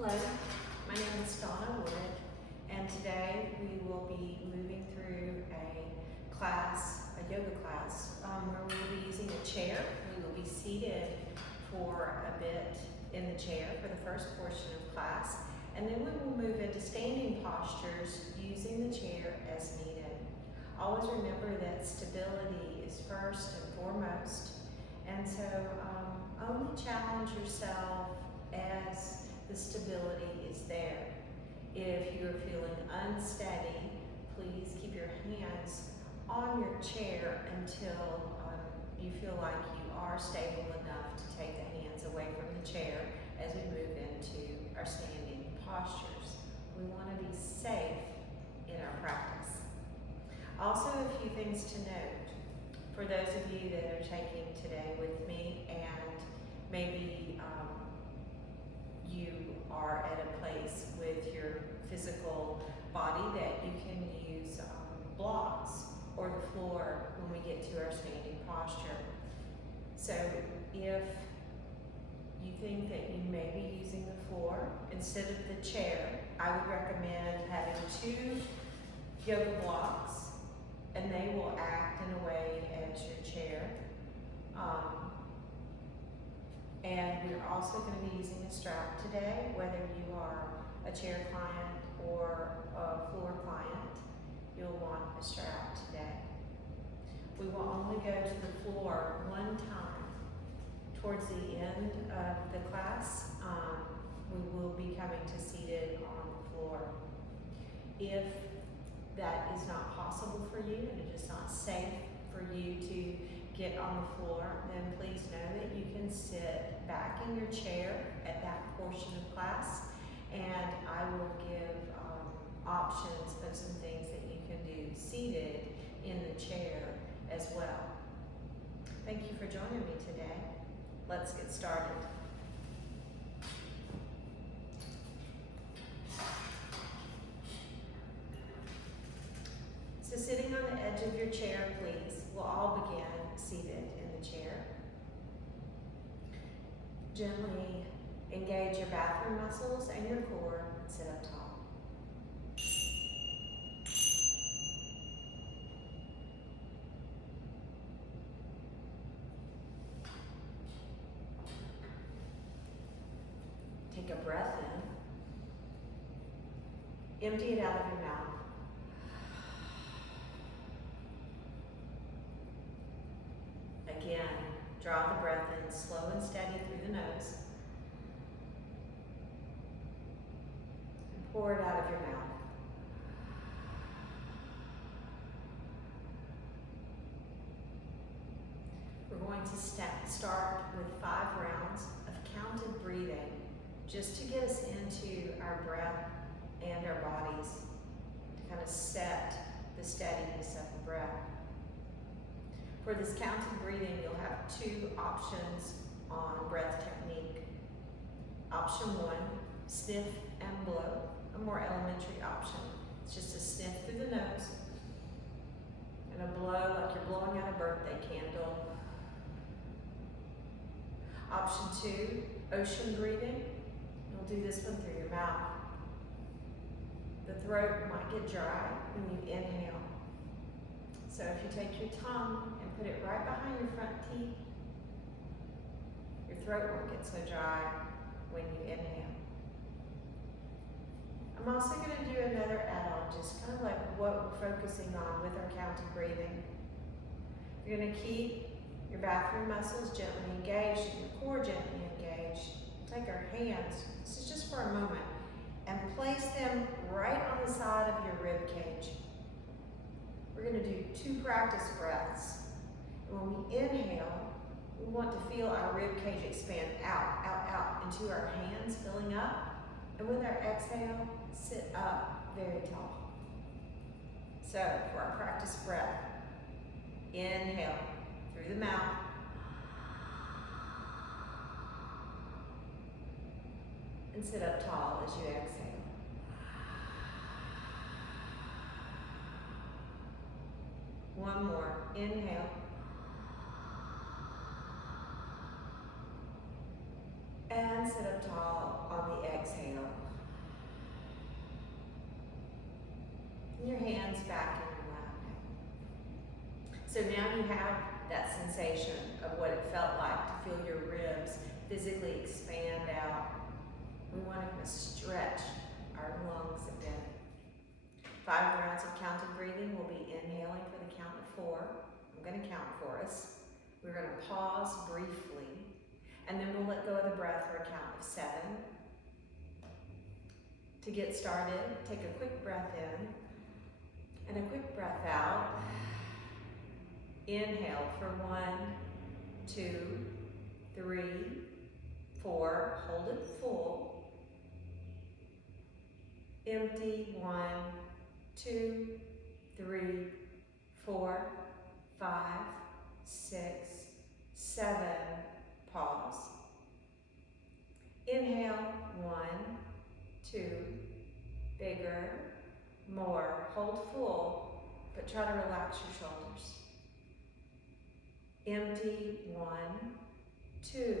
Hello, my name is Donna Wood, and today we will be moving through a yoga class, where we will be using a chair. We will be seated for a bit in the chair for the first portion of class, and then we will move into standing postures using the chair as needed. Always remember that stability is first and foremost, and so only challenge yourself as the stability is there. If you're feeling unsteady, please keep your hands on your chair until you feel like you are stable enough to take the hands away from the chair as we move into our standing postures. We want to be safe in our practice. Also, a few things to note. For those of you that are taking today with me and maybe you are at a place with your physical body that you can use blocks or the floor when we get to our standing posture. So if you think that you may be using the floor instead of the chair, I would recommend having 2 yoga blocks, and they will act in a way as your chair. And we're also going to be using a strap today, whether you are a chair client or a floor client, you'll want a strap today. We will only go to the floor one time. Towards the end of the class, we will be coming to seated on the floor. If that is not possible for you and it is not safe for you to get on the floor, then please know that you can sit back in your chair at that portion of class, and I will give options of some things that you can do seated in the chair as well. Thank you for joining me today. Let's get started. So sitting on the edge of your chair, please. We'll all begin seated in the chair. Gently engage your bathroom muscles and your core and sit up tall. Take a breath in. Empty it out of your mouth. Again, draw the breath in slow and steady through the nose. And pour it out of your mouth. We're going to start with 5 rounds of counted breathing, just to get us into our breath and our bodies, to kind of set the steadiness of the breath. For this counted breathing, you'll have 2 options on breath technique. Option 1, sniff and blow, a more elementary option. It's just a sniff through the nose and a blow like you're blowing out a birthday candle. Option 2, ocean breathing. You'll do this one through your mouth. The throat might get dry when you inhale. So if you take your tongue and put it right behind your front teeth, your throat won't get so dry when you inhale. I'm also going to do another add-on, just kind of like what we're focusing on with our counted breathing. You're going to keep your bathroom muscles gently engaged and your core gently engaged. Take our hands, this is just for a moment, and place them right on the side of your rib cage. We're going to do 2 practice breaths. And when we inhale, we want to feel our rib cage expand out, out, out into our hands filling up. And with our exhale, sit up very tall. So for our practice breath, inhale through the mouth. And sit up tall as you exhale. One more. Inhale. And sit up tall on the exhale. And your hands back in your lap. So now you have that sensation of what it felt like to feel your ribs physically expand out. We want to stretch our lungs a bit. 5 rounds of counted breathing. We'll be inhaling for the count of 4. I'm going to count for us. We're going to pause briefly, and then we'll let go of the breath for a count of 7. To get started, take a quick breath in and a quick breath out. Inhale for 1, 2, 3, 4. Hold it full. Empty. 1, 2, 3, 4, 5, 6, 7. Pause. Inhale. 1, 2. Bigger. More. Hold full, but try to relax your shoulders. Empty. 1, 2,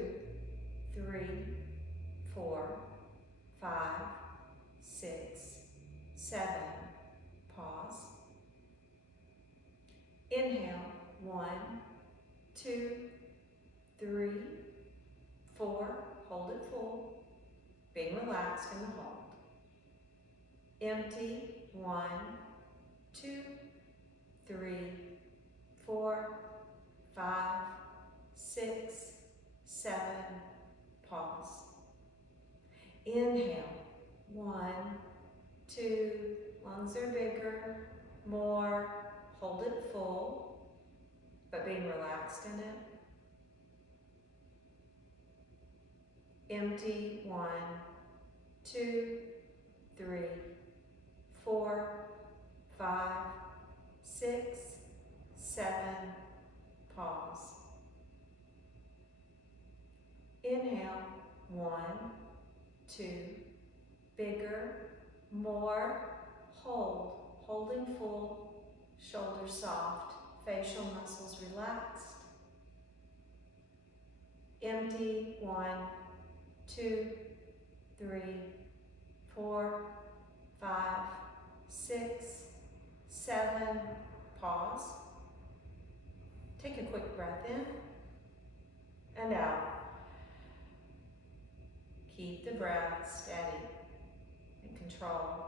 3, 4, 5, 6, 7. Pause. Inhale. 1, 2, 3, 4. Hold it full. Being relaxed in the hold. Empty. 1, 2, 3, 4, 5, 6, 7. Pause. Inhale. 1, 2. Lungs are bigger. More. Hold it full, but being relaxed in it. Empty. 1, 2, 3, 4, 5, 6, 7. Pause. Inhale. 1, 2. Bigger. More. Hold. Holding full. Shoulders soft. Facial muscles relaxed. Empty. 1, 2, 3, 4, 5, 6, 7. Pause. Take a quick breath in and out. Keep the breath steady and controlled.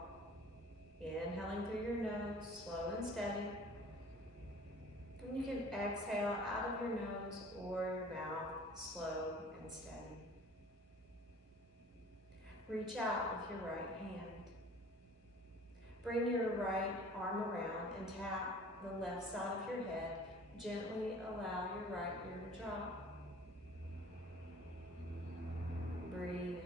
Inhaling through your nose, slow and steady. And you can exhale out of your nose or your mouth, slow and steady. Reach out with your right hand. Bring your right arm around and tap the left side of your head. Gently allow your right ear to drop. Breathing.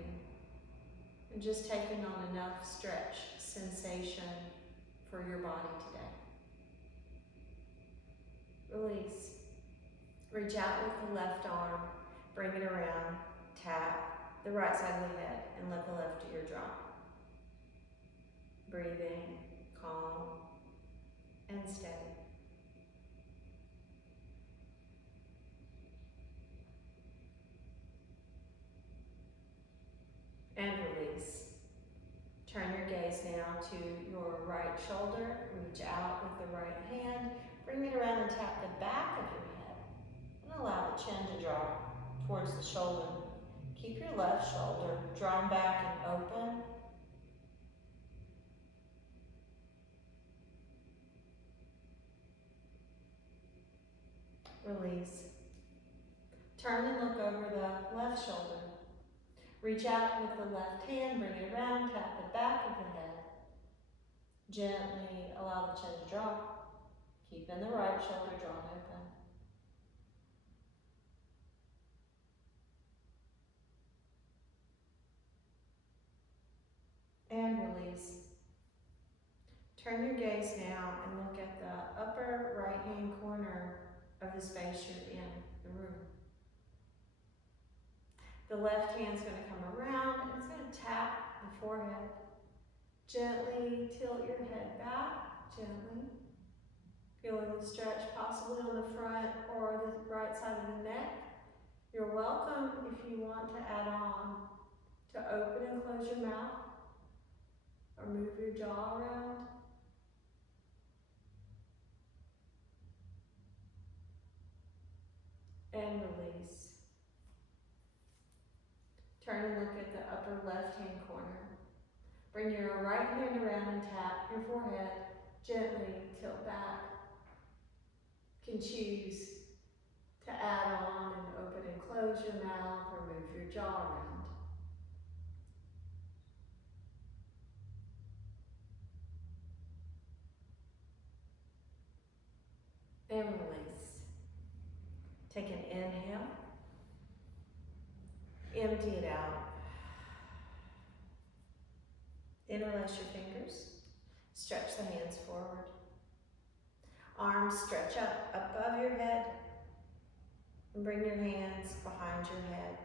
And just taking on enough stretch sensation for your body today. Release. Reach out with the left arm. Bring it around. Tap the right side of the head and let the left ear drop. Breathing, calm, and steady. And release. Turn your gaze now to your right shoulder. Reach out with the right hand. Bring it around and tap the back of your head. And allow the chin to drop towards the shoulder. Keep your left shoulder drawn back and open. Release. Turn and look over the left shoulder. Reach out with the left hand, bring it around, tap the back of the head. Gently allow the chin to drop. Keeping the right shoulder drawn open. And release. Turn your gaze now and look at the upper right-hand corner of the space you're in, the room. The left hand's going to come around and it's going to tap the forehead. Gently tilt your head back, gently. Feeling the stretch possibly on the front or the right side of the neck. You're welcome if you want to add on your mouth or move your jaw around. And release. Turn and look at the upper left-hand corner. Bring your right hand around and tap your forehead. Gently tilt back. You can choose to add on and open and close your mouth or move your jaw around. And release. Take an inhale. Empty it out. Interlace your fingers. Stretch the hands forward. Arms stretch up above your head. And bring your hands behind your head.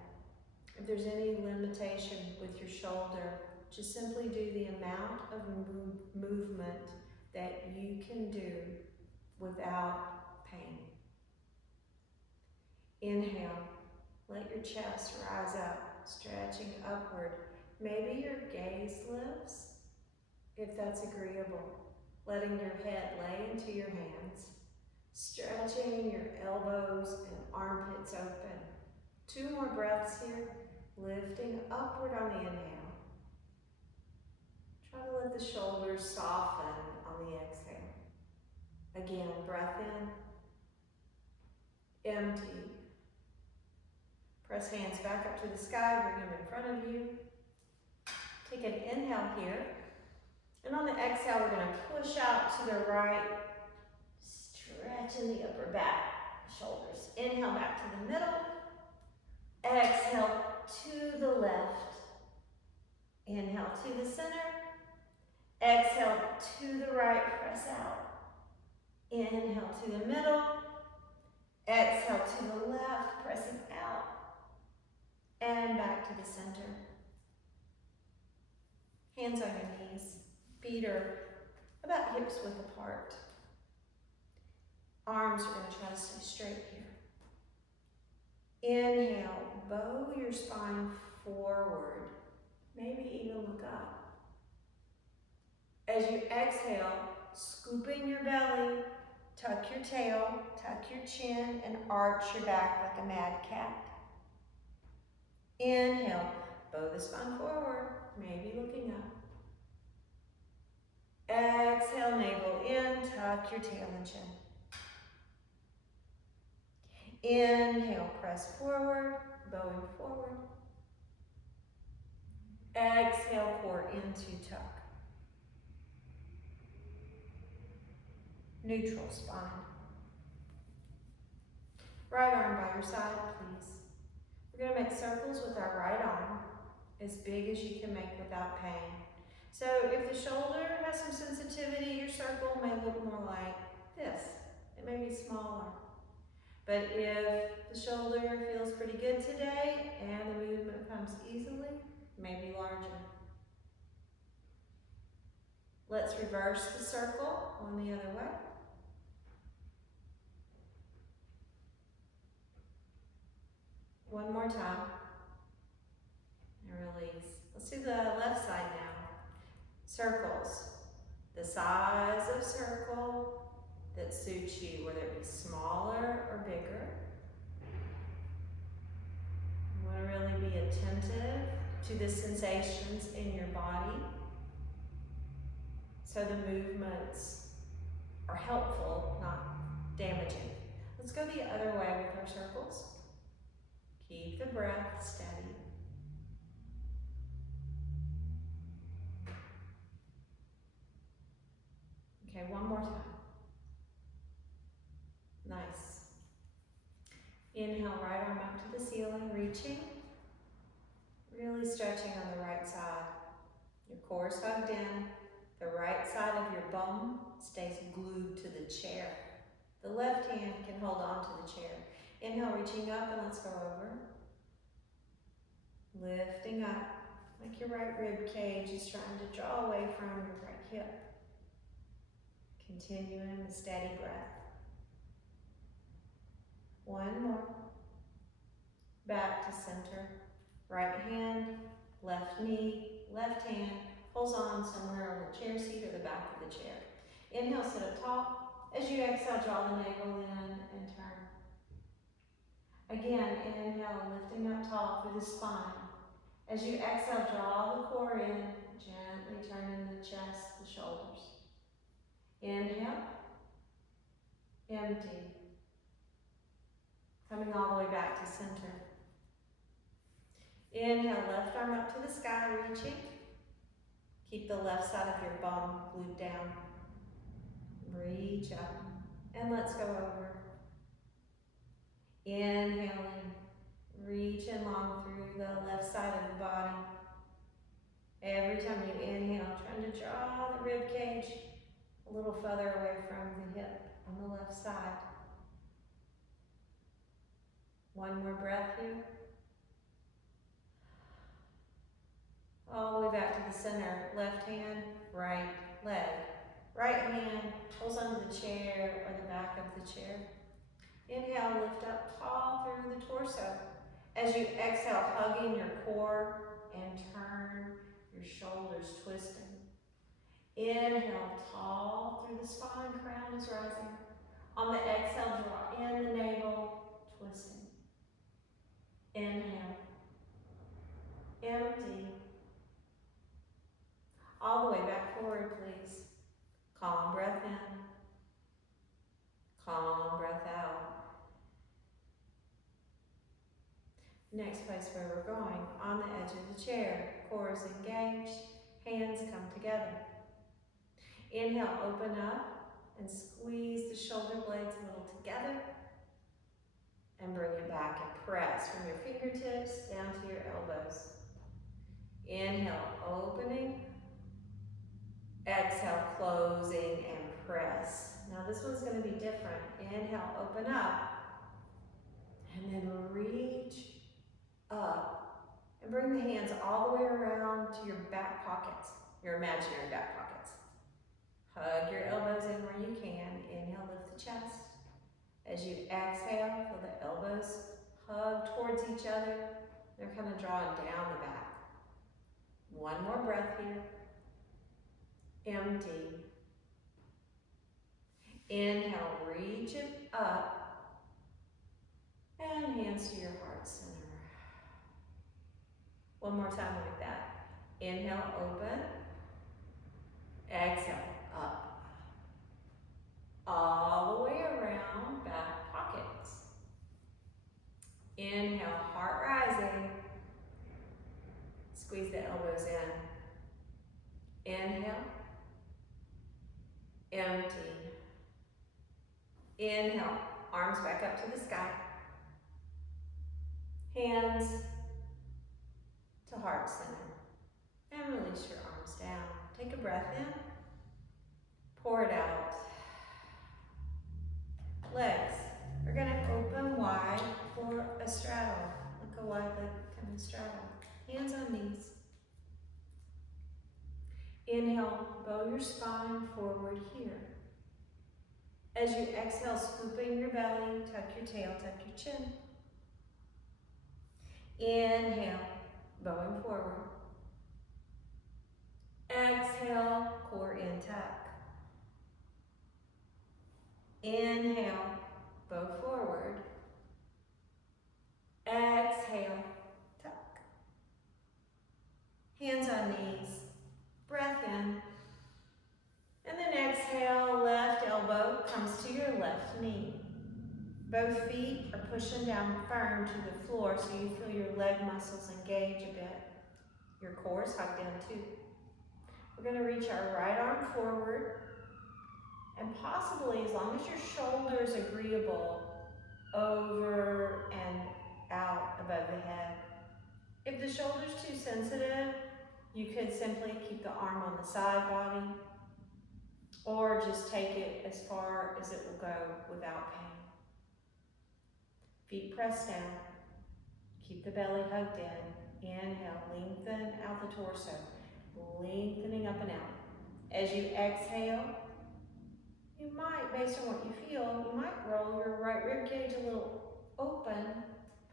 If there's any limitation with your shoulder, just simply do the amount of movement that you can do without pain. Inhale. Let your chest rise up, stretching upward. Maybe your gaze lifts, if that's agreeable. Letting your head lay into your hands. Stretching your elbows and armpits open. 2 more breaths here. Lifting upward on the inhale. Try to let the shoulders soften on the exhale. Again, breath in. Empty. Press hands back up to the sky, bring them in front of you. Take an inhale here. And on the exhale, we're going to push out to the right, stretching the upper back, shoulders. Inhale back to the middle. Exhale to the left. Inhale to the center. Exhale to the right, press out. Inhale to the middle. Exhale to the left, pressing out. And back to the center. Hands on your knees. Feet are about hips width apart. Arms are going to try to stay straight here. Inhale, bow your spine forward. Maybe even look up. As you exhale, scoop in your belly, tuck your tail, tuck your chin, and arch your back like a mad cat. Inhale, bow the spine forward, maybe looking up. Exhale, navel in, tuck your tail and chin. Inhale, press forward, bowing forward. Exhale, core into tuck. Neutral spine. Right arm by your side, please. We're going to make circles with our right arm, as big as you can make without pain. So if the shoulder has some sensitivity, your circle may look more like this. It may be smaller. But if the shoulder feels pretty good today and the movement comes easily, it may be larger. Let's reverse the circle on the other way. One more time. And release. Let's do the left side now. Circles. The size of circle that suits you, whether it be smaller or bigger. You want to really be attentive to the sensations in your body so the movements are helpful, not damaging. Let's go the other way with our circles. Keep the breath steady. Okay, one more time. Nice. Inhale, right arm up to the ceiling, reaching. Really stretching on the right side. Your core is hugged in. The right side of your bum stays glued to the chair. The left hand can hold on to the chair. Inhale, reaching up, and let's go over. Lifting up, like your right rib cage is trying to draw away from your right hip. Continuing the steady breath. One more. Back to center. Right hand, left knee, Left hand pulls on somewhere on the chair seat or the back of the chair. Inhale, sit up tall. As you exhale, draw the navel in and turn. Again, inhale, lifting up tall through the spine. As you exhale, draw the core in, gently turning the chest, the shoulders. Inhale, empty. Coming all the way back to center. Inhale, left arm up to the sky, reaching. Keep the left side of your bum glued down. Reach up, and let's go over. Inhaling, reaching long through the left side of the body. Every time you inhale, trying to draw the rib cage a little further away from the hip on the left side. One more breath here. All the way back to the center. Left hand, right leg. Right hand pulls onto the chair or the back of the chair. Inhale, lift up tall through the torso. As you exhale, hugging your core and turn your shoulders twisting. Inhale, tall through the spine, crown is rising. On the exhale, draw in the navel, twisting. Inhale, empty. All the way back forward, please. Calm breath in. Calm breath out. Next place where we're going, on the edge of the chair, core is engaged, hands come together. Inhale, open up and squeeze the shoulder blades a little together and bring it back and press from your fingertips down to your elbows. Inhale, opening. Exhale, closing and press. Now this one's going to be different. Inhale, open up, and then reach up. And bring the hands all the way around to your back pockets, your imaginary back pockets. Hug your elbows in where you can. Inhale, lift the chest. As you exhale, feel the elbows hug towards each other. They're kind of drawing down the back. One more breath here. Empty. Inhale, reach it up. And hands to your heart center. One more time like that. Inhale, open. Exhale, up. All the way around, back pockets. Inhale, heart rising. Squeeze the elbows in. Inhale. Empty. Inhale, arms back up to the sky. Hands to heart center. And release your arms down. Take a breath in. Pour it out. Legs are going to open wide for a straddle. Like a wide leg kind of straddle. Hands on knees. Inhale, bow your spine forward here. As you exhale, scooping your belly, tuck your tail, tuck your chin. Inhale, bowing forward. Exhale, core in, tuck. Inhale, bow forward. Exhale, tuck. Hands on knees. Breath in. And then exhale, left elbow comes to your left knee. Both feet are pushing down firm to the floor so you feel your leg muscles engage a bit. Your core is hugged in too. We're going to reach our right arm forward and possibly, as long as your shoulder is agreeable, over and out above the head. If the shoulder's too sensitive, you could simply keep the arm on the side body or just take it as far as it will go without pain. Feet pressed down. Keep the belly hugged in. Inhale, lengthen out the torso. Lengthening up and out. As you exhale, you might, based on what you feel, you might roll your right rib cage a little open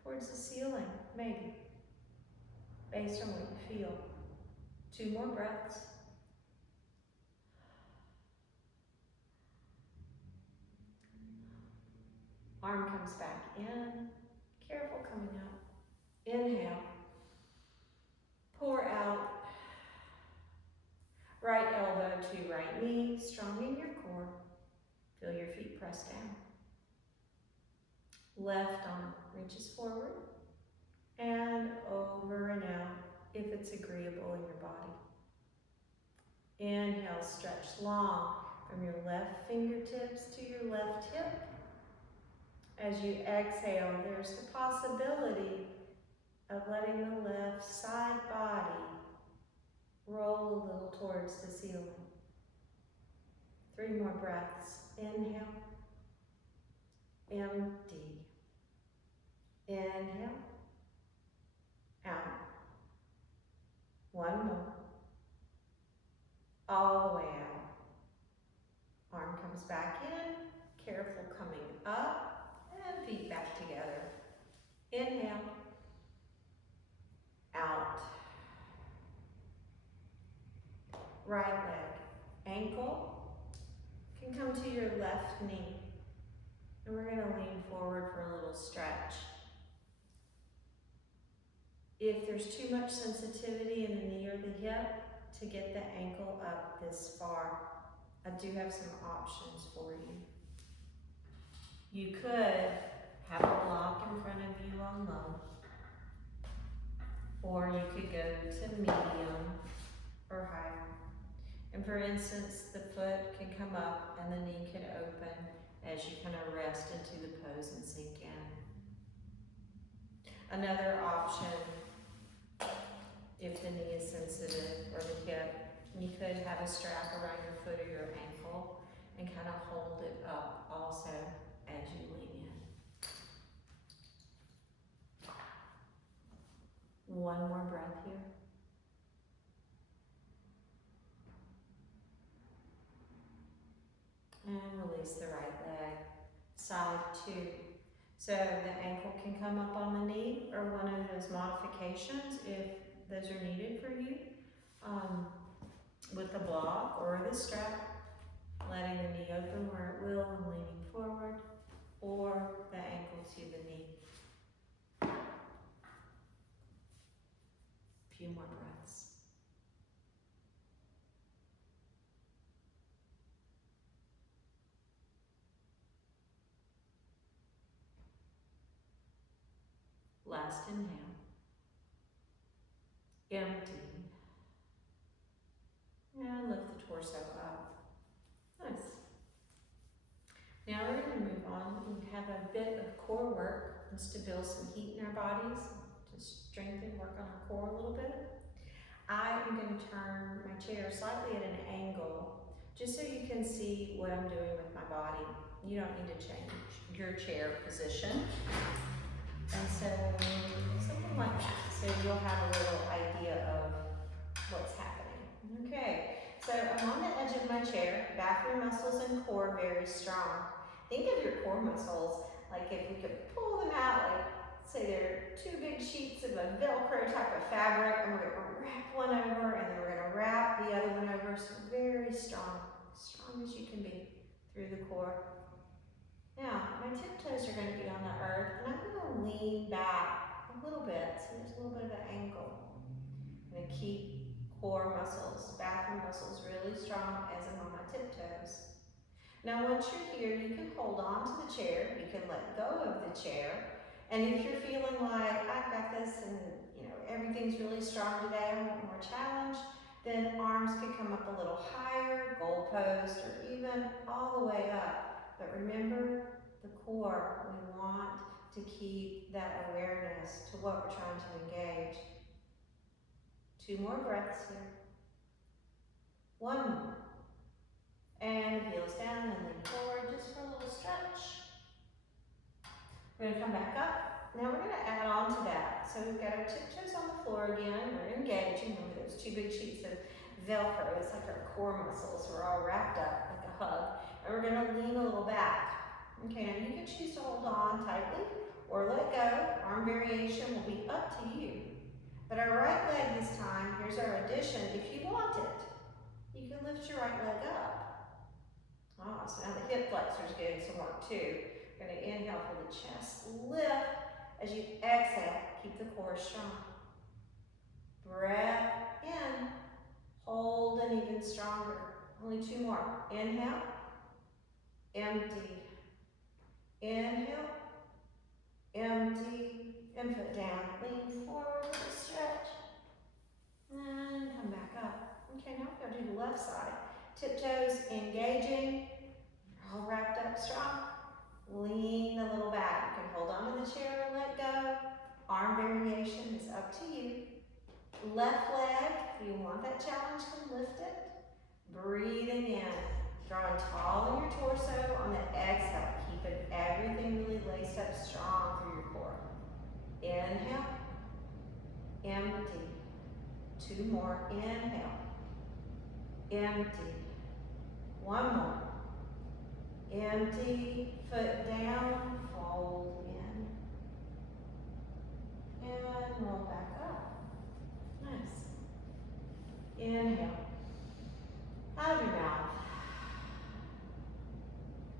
towards the ceiling, maybe, based on what you feel. 2 more breaths. Arm comes back in. Careful coming up. Inhale. Pour out. Right elbow to right knee, strong in your core. Feel your feet press down. Left arm reaches forward and over and out if it's agreeable in your body. Inhale, stretch long from your left fingertips to your left hip. As you exhale, there's the possibility of letting the left side body roll a little towards the ceiling. 3 more breaths. Inhale. Empty. Inhale. Out. 1 more. All the way out. Arm comes back in. Careful coming up. And feet back together. Inhale. Out. Right leg. Ankle can come to your left knee. And we're going to lean forward for a little stretch. If there's too much sensitivity in the knee or the hip to get the ankle up this far, I do have some options for you. You could have a block in front of you on low, or you could go to medium or higher. And for instance, the foot can come up and the knee can open as you kind of rest into the pose and sink in. Another option, if the knee is sensitive or the hip, you could have a strap around your foot or your ankle and kind of hold it up also as you lean in. 1 more breath here. And release the right leg. Side 2. So the ankle can come up on the knee or one of those modifications if those are needed for you. With the block or the strap, letting the knee open where it will and leaning forward, or the ankle to the knee. A few more breaths. Last inhale. Empty. And lift the torso up. Nice. Now we're going to move on and have a bit of core work just to build some heat in our bodies, to strengthen, work on our core a little bit. I am going to turn my chair slightly at an angle just so you can see what I'm doing with my body. You don't need to change your chair position. And so something like that. So you'll have a little idea of what's happening. Okay, so I'm on the edge of my chair, back of your muscles and core very strong. Think of your core muscles, like if we could pull them out, like say they're 2 big sheets of a Velcro type of fabric, and we're gonna wrap one over, and then we're gonna wrap the other one over, so very strong, as strong as you can be through the core. Now, my tiptoes are going to be on the earth, and I'm going to lean back a little bit, so there's a little bit of an angle. I'm going to keep core muscles, bathroom muscles really strong as I'm on my tiptoes. Now, once you're here, you can hold on to the chair, you can let go of the chair, and if you're feeling like, I've got this and everything's really strong today, I want more challenge, then arms can come up a little higher, goal post, or even all the way up. But remember the core, we want to keep that awareness to what we're trying to engage. 2 more breaths here. 1 more. And heels down and lean forward just for a little stretch. We're going to come back up. Now we're going to add on to that. So we've got our tiptoes on the floor again. We're engaging. Remember those 2 big sheets of Velcro. It's like our core muscles. We're all wrapped up like a hug. And we're going to lean a little back. Okay, now you can choose to hold on tightly or let go. Arm variation will be up to you. But our right leg this time, here's our addition. If You can lift your right leg up. So now the hip flexor's getting some work too. You're gonna inhale for the chest lift. As you exhale, keep the core strong. Breath in, hold and even stronger. Only 2 more. Inhale, empty. Inhale, empty, and put down. Lean forward with a stretch. And come back up. Okay, now we're gonna do the left side. Tiptoes engaging. All wrapped up strong. Lean a little back. You can hold on to the chair or let go. Arm variation is up to you. Left leg, if you want that challenge, can lift it. Breathing in. Drawing tall in your torso. On the exhale, keeping everything really laced up strong through your core. Inhale. Empty. 2 more. Inhale. Empty. 1 more. Empty. Foot down. Fold in. And roll back up. Nice. Inhale. Out of your mouth.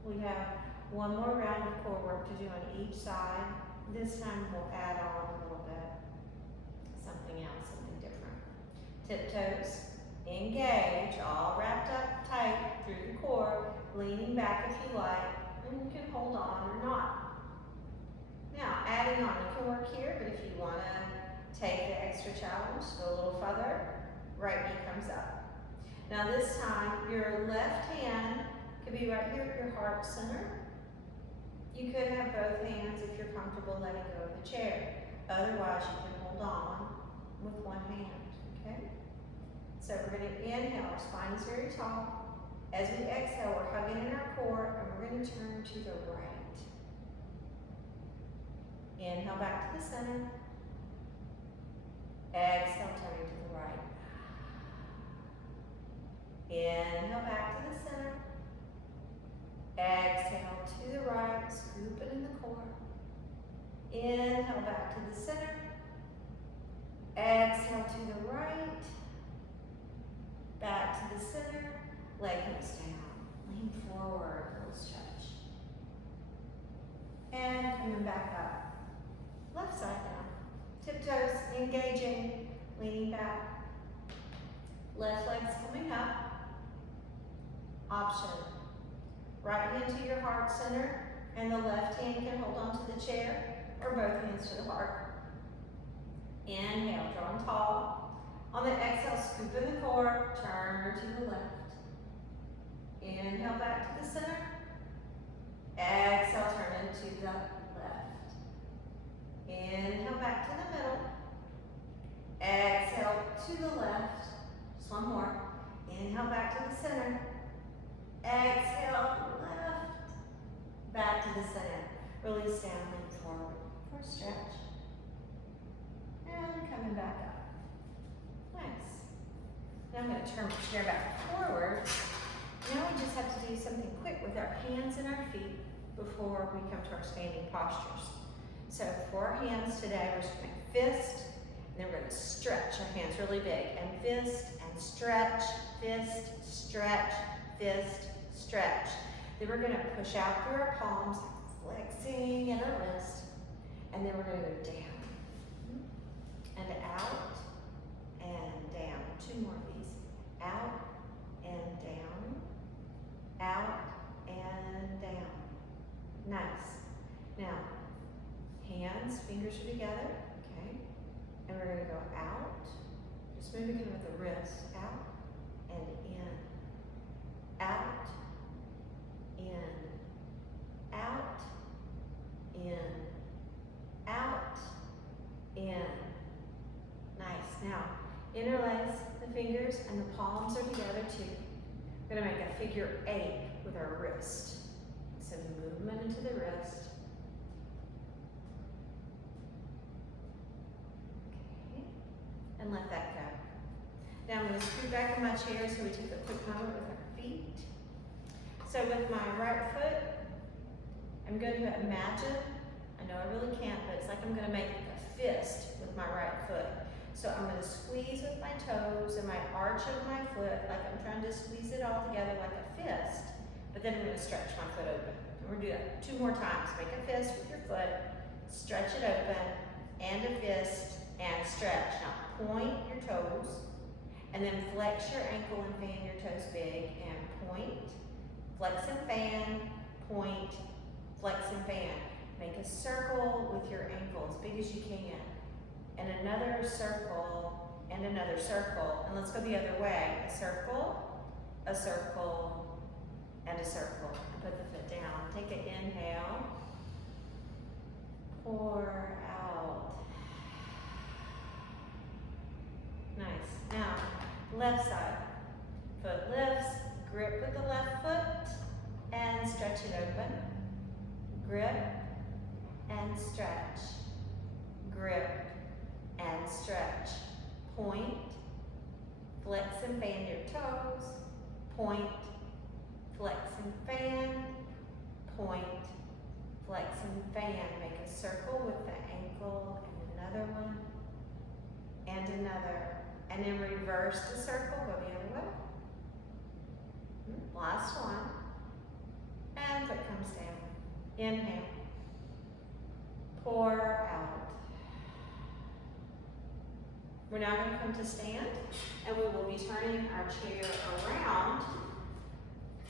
We have 1 more round of core work to do on each side. This time we'll add on a little bit. Something else, something different. Tiptoes, engage, all wrapped up tight through the core, leaning back if you like, and you can hold on or not. Now, adding on, you can work here, but if you want to take the extra challenge, go a little further, right knee comes up. Now this time, your left hand could be right here at your heart center. You could have both hands if you're comfortable letting go of the chair. Otherwise, you can hold on with 1 hand, okay? So we're gonna inhale, our spine is very tall. As we exhale, we're hugging in our core, and we're gonna turn to the right. Inhale back to the center. Exhale, turning to the right. Inhale back to the center. Exhale to the right, scoop it in the core. Inhale back to the center. Exhale to the right. Back to the center. Leg comes down. Lean forward, little stretch. And coming back up. Left side down. Tiptoes engaging, leaning back. Left leg's coming up. Option. Right hand to your heart center, and the left hand can hold on to the chair, or both hands to the heart. Inhale, drawing tall. On the exhale, scoop in the core, turn to the left. Inhale back to the center. Exhale, turn into the left. Inhale back to the middle. Exhale to the left. Just 1 more. Inhale back to the center. Exhale, left. Back to the center. Release down and forward for a stretch. And coming back up. Nice. Now I'm going to turn my chair back forward. Now we just have to do something quick with our hands and our feet before we come to our standing postures. So for our hands today, we're just going to make fist, and then we're going to stretch our hands really big. And fist, and stretch, fist, stretch, fist, stretch. Then we're going to push out through our palms, flexing in our wrist. And then we're going to go down, and out, and down. 2 more of these. Out, and down. Out, and down. Nice. Now, hands, fingers are together, okay? And we're going to go out. Just moving in with the wrist. Out, and in. Out, in. Out, in. Out, in. Nice. Now, interlace the fingers and the palms are together too. We're going to make a figure 8 with our wrist. Some movement into the wrist. Okay. And let that go. Now I'm going to scoot back in my chair so we take a quick moment with our feet. So with my right foot, I'm going to imagine, I know I really can't, but it's like I'm going to make a fist with my right foot. So I'm gonna squeeze with my toes and my arch of my foot, like I'm trying to squeeze it all together like a fist, but then I'm gonna stretch my foot open. And we're gonna do that 2 more times. Make a fist with your foot, stretch it open, and a fist, and stretch. Now point your toes, and then flex your ankle and fan your toes big, and point, flex and fan, point, flex and fan. Make a circle with your ankle as big as you can. And another circle, and another circle. And let's go the other way. A circle, and a circle. And put the foot down. Take an inhale. Pour out. Nice. Now, left side. Foot lifts, grip with the left foot, and stretch it open. Grip, and stretch. Grip, and stretch. Point, flex and fan your toes. Point, flex and fan. Point, flex and fan. Make a circle with the ankle, and another one, and another. And then reverse the circle, go the other way. Last one. And foot comes down. Inhale. Pour out. We're now going to come to stand, and we will be turning our chair around.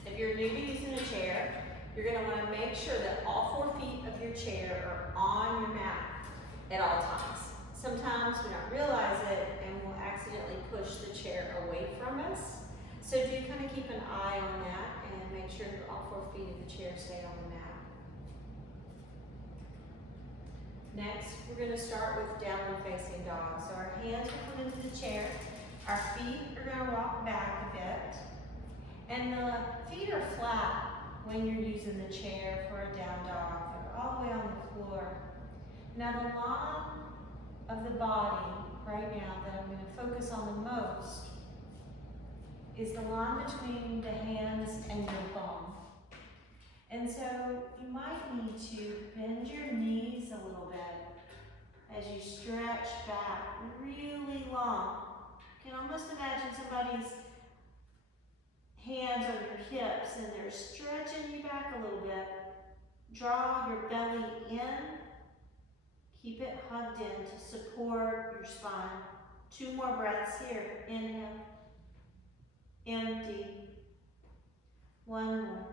If you're new to using a chair, you're going to want to make sure that all 4 feet of your chair are on your mat at all times. Sometimes we don't realize it, and we'll accidentally push the chair away from us. So do kind of keep an eye on that and make sure that all 4 feet of the chair stay on the mat. Next, we're going to start with downward facing dog. So our hands will come into the chair. Our feet are going to walk back a bit. And the feet are flat when you're using the chair for a down dog. They're all the way on the floor. Now the line of the body right now that I'm going to focus on the most is the line between the hands and your bum. And so you might need to bend your knees a little bit as you stretch back really long. You can almost imagine somebody's hands on your hips and they're stretching you back a little bit. Draw your belly in. Keep it hugged in to support your spine. 2 more breaths here. Inhale. Empty. 1 more.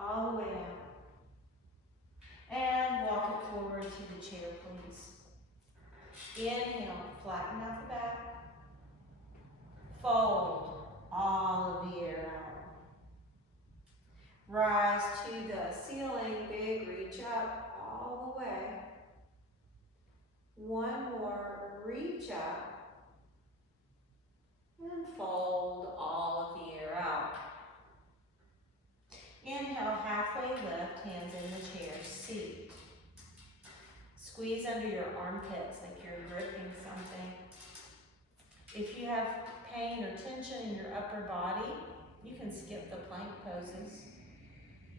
All the way out. And walk it forward to the chair, please. Inhale, flatten out the back. Fold all of the air out. Rise to the ceiling, big reach up all the way. 1 more, reach up. And fold all of the air out. Inhale, halfway lift, hands in the chair, seat. Squeeze under your armpits like you're gripping something. If you have pain or tension in your upper body, you can skip the plank poses.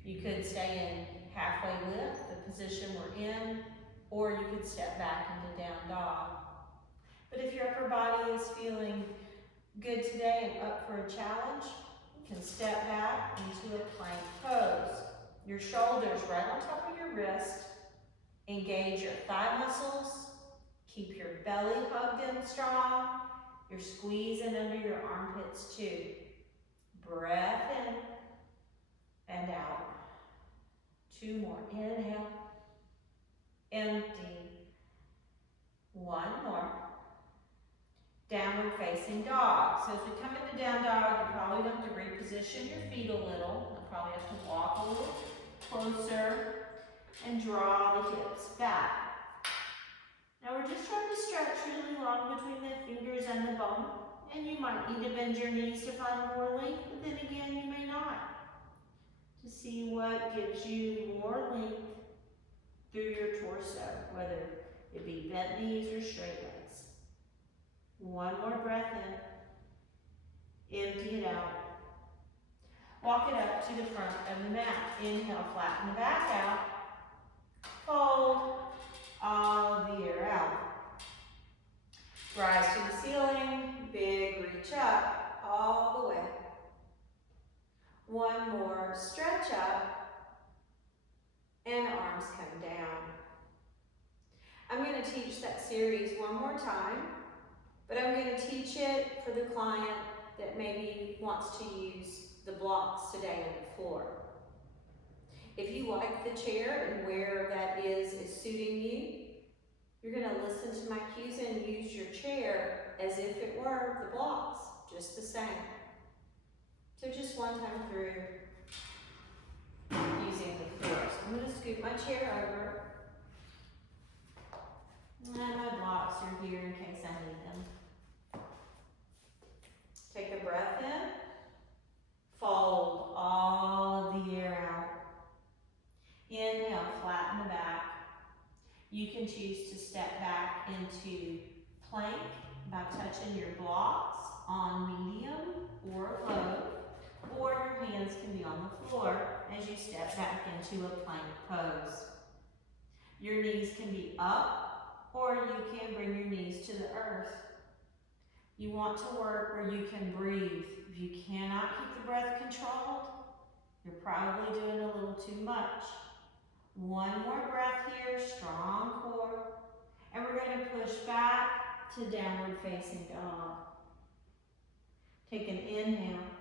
You could stay in halfway lift, the position we're in, or you could step back into down dog. But if your upper body is feeling good today and up for a challenge, you can step back into a plank pose. Your shoulders right on top of your wrist. Engage your thigh muscles. Keep your belly hugged in strong. You're squeezing under your armpits too. Breath in and out. 2 more. Inhale. Empty. 1 more. Downward facing dog. So as we come into down dog, you probably have to reposition your feet a little. You'll probably have to walk a little closer and draw the hips back. Now we're just trying to stretch really long between the fingers and the bum. And you might need to bend your knees to find more length, but then again, you may not. To see what gives you more length through your torso, whether it be bent knees or straight legs. 1 more breath in. Empty it out. Walk it up to the front of the mat. Inhale, flatten the back out. Fold all of the air out. Rise to the ceiling, big reach up, all the way. One more, stretch up, and arms come down. I'm going to teach that series one more time, but I'm going to teach it for the client that maybe wants to use the blocks today on the floor. If you like the chair and where that is suiting you, you're going to listen to my cues and use your chair as if it were the blocks, just the same. So just one time through using the floor. So I'm going to scoot my chair over. And my blocks are here in case I need them. Take a breath in. Fold all of the air out. Inhale, flatten the back. You can choose to step back into plank by touching your blocks on medium or low, or your hands can be on the floor as you step back into a plank pose. Your knees can be up, or you can bring your knees to the earth. You want to work where you can breathe. If you cannot keep the breath controlled, you're probably doing a little too much. One more breath here, strong core, and we're going to push back to downward facing dog. Take an inhale,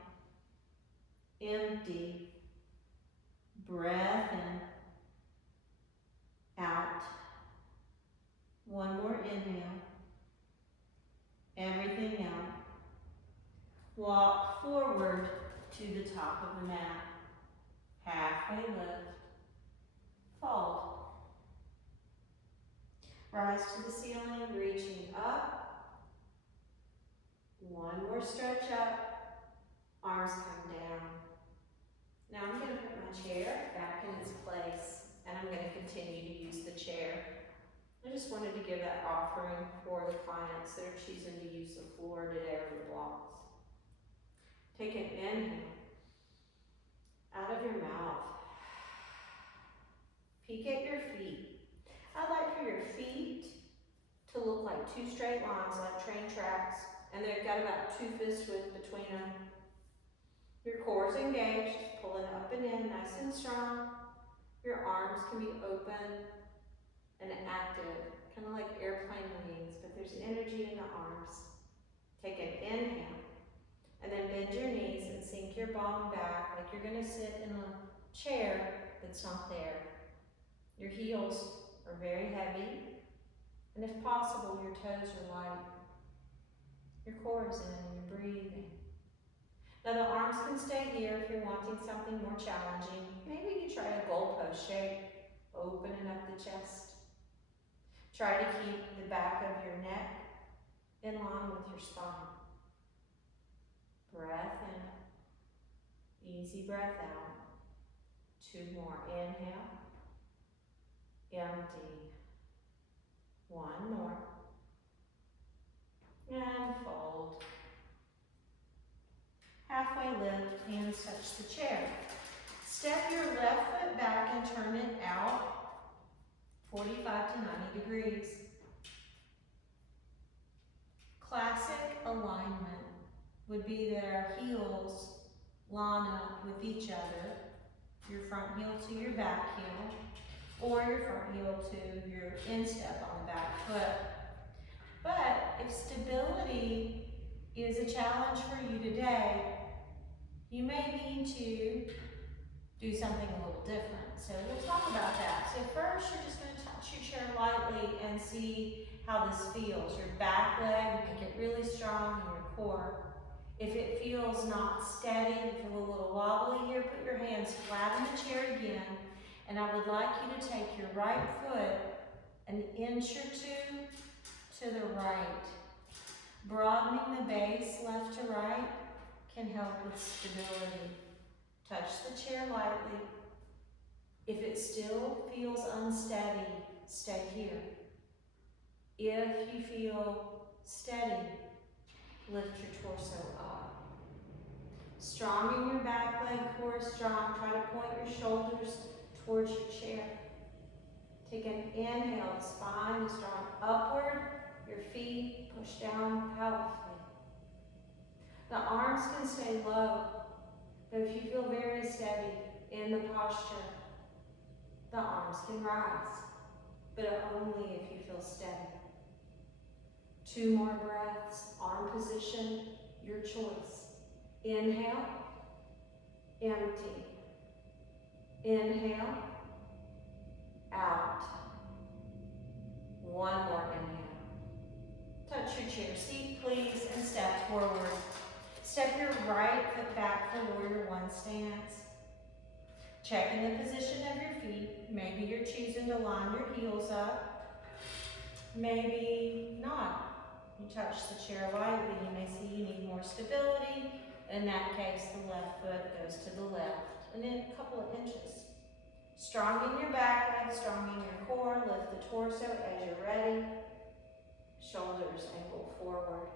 empty, breath in, out. One more inhale, everything out. Walk forward to the top of the mat, halfway lift. Fold. Rise to the ceiling, reaching up. One more stretch up. Arms come down. Now I'm going to put my chair back in its place, and I'm going to continue to use the chair. I just wanted to give that offering for the clients that are choosing to use the floor today or the blocks. Take an inhale out of your mouth. Peek at your feet. I'd like for your feet to look like two straight lines, like train tracks, and they've got about 2 fist width between them. Your core is engaged, pulling up and in, nice and strong. Your arms can be open and active, kind of like airplane wings, but there's energy in the arms. Take an inhale, and then bend your knees and sink your bum back like you're going to sit in a chair that's not there. Your heels are very heavy, and if possible, your toes are light. Your core is in, you're breathing. Now the arms can stay here if you're wanting something more challenging. Maybe you try a goalpost shape, opening up the chest. Try to keep the back of your neck in line with your spine. Breath in, easy breath out. 2 more, inhale. Empty. 1 more. And fold. Halfway lift, hands touch the chair. Step your left foot back and turn it out 45 to 90 degrees. Classic alignment would be that our heels line up with each other. Your front heel to your back heel, or your front heel to your instep on the back foot. But if stability is a challenge for you today, you may need to do something a little different. So we'll talk about that. So first, you're just going to touch your chair lightly and see how this feels. Your back leg, make it really strong in your core. If it feels not steady, you feel a little wobbly here, put your hands flat in the chair again. And I would like you to take your right foot an inch or 2 to the right. Broadening the base left to right can help with stability. Touch the chair lightly. If it still feels unsteady, stay here. If you feel steady, lift your torso up. Strong in your back leg, core strong. Try to point your shoulders towards your chair. Take an inhale, the spine is drawn upward, Your feet push down powerfully. The arms can stay low, but if you feel very steady in the posture, the arms can rise, but only if you feel steady. 2 more breaths, arm position, your choice. Inhale, empty. Inhale, out. 1 more inhale. Touch your chair seat, please, and step forward. Step your right foot back for warrior 1 stance. Checking the position of your feet. Maybe you're choosing to line your heels up. Maybe not. You touch the chair lightly. You may see you need more stability. In that case, the left foot goes to the left, and then a couple of inches. Strong in your back leg, strong in your core. Lift the torso as you're ready. Shoulders angle forward.